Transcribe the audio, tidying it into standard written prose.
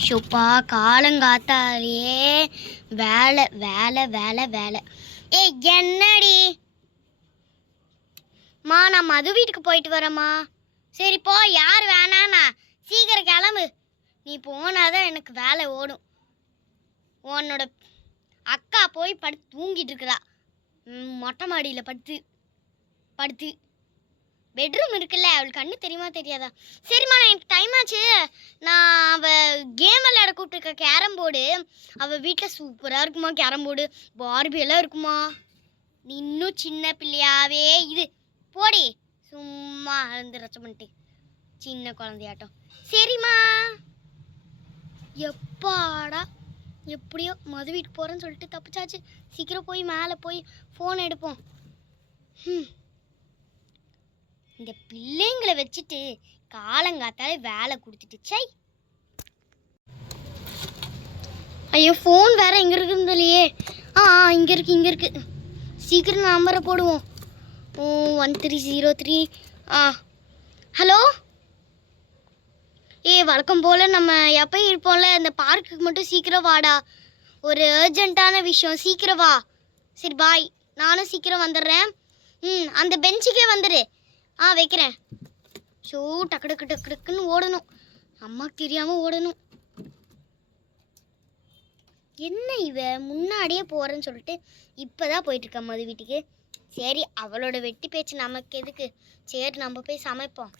ஷோப்பா காலங்காத்தாலேயே வேலை வேலை வேலை வேலை. ஏய் என்னடி மா, நான் மது வீட்டுக்கு போயிட்டு வரேம்மா. சரி போ, யார் வேணாண்ணா, சீக்கிரம் கிளம்பு. நீ போனாதான் எனக்கு வேலை ஓடும். உன்னோட அக்கா போய் படுத்து தூங்கிட்டு இருக்கிறா மொட்டை மாடியில் படுத்து படுத்து. பெட்ரூம் இருக்குல்ல, அவளுக்கு கண்ணு தெரியுமா தெரியாதா? சரிம்மா, எனக்கு டைம் ஆச்சு. நான் அவள் கேம் விளையாட கூப்பிட்டுருக்க கேரம் போர்டு, அவள் வீட்டில் சூப்பராக இருக்குமா கேரம் போர்டு, பார்பி எல்லாம் இருக்குமா. நீ இன்னும் சின்ன பிள்ளையாவே இது போடி, சும்மா இருந்து ரச்சம் பண்ணிட்டு சின்ன குழந்தையாட்டம். சரிம்மா. எப்பாடா எப்படியோ மது வீட்டுக்கு போகிறேன்னு சொல்லிட்டு தப்பிச்சாச்சு. சீக்கிரம் போய் மேலே போய் ஃபோன் எடுப்போம். இந்த பிள்ளைங்களை வச்சுட்டு காலங்காத்தாலே வேலை கொடுத்துட்டு சை. ஐயோ, ஃபோன் வேற எங்கே இருக்குன்னு இல்லையே. இங்கே இருக்கு இங்கே இருக்கு. சீக்கிரம் நம்பரை போடுவோம். 1303. ஹலோ. வழக்கம் போல் நம்ம எப்போ இருப்போம்ல, இந்த பார்க்குக்கு மட்டும் சீக்கிரம் வாடா, ஒரு அர்ஜென்ட்டான விஷயம், சீக்கிரம் வா. சரி பாய், நானும் சீக்கிரம் வந்துடுறேன். அந்த பெஞ்சுக்கே வந்துடு. வைக்கிறேன். ஷோ, டக்கு டக்கு டக்கு டக்குன்னு ஓடணும், அம்மாக்கு தெரியாமல் ஓடணும். என்ன இவ முன்னாடியே போகிறேன்னு சொல்லிட்டு இப்போ தான் போயிட்டுருக்கா மது வீட்டுக்கு. சரி, அவளோட வெட்டி பேச்சு நமக்கு எதுக்கு. சரி, நம்ம போய் சமைப்போம்.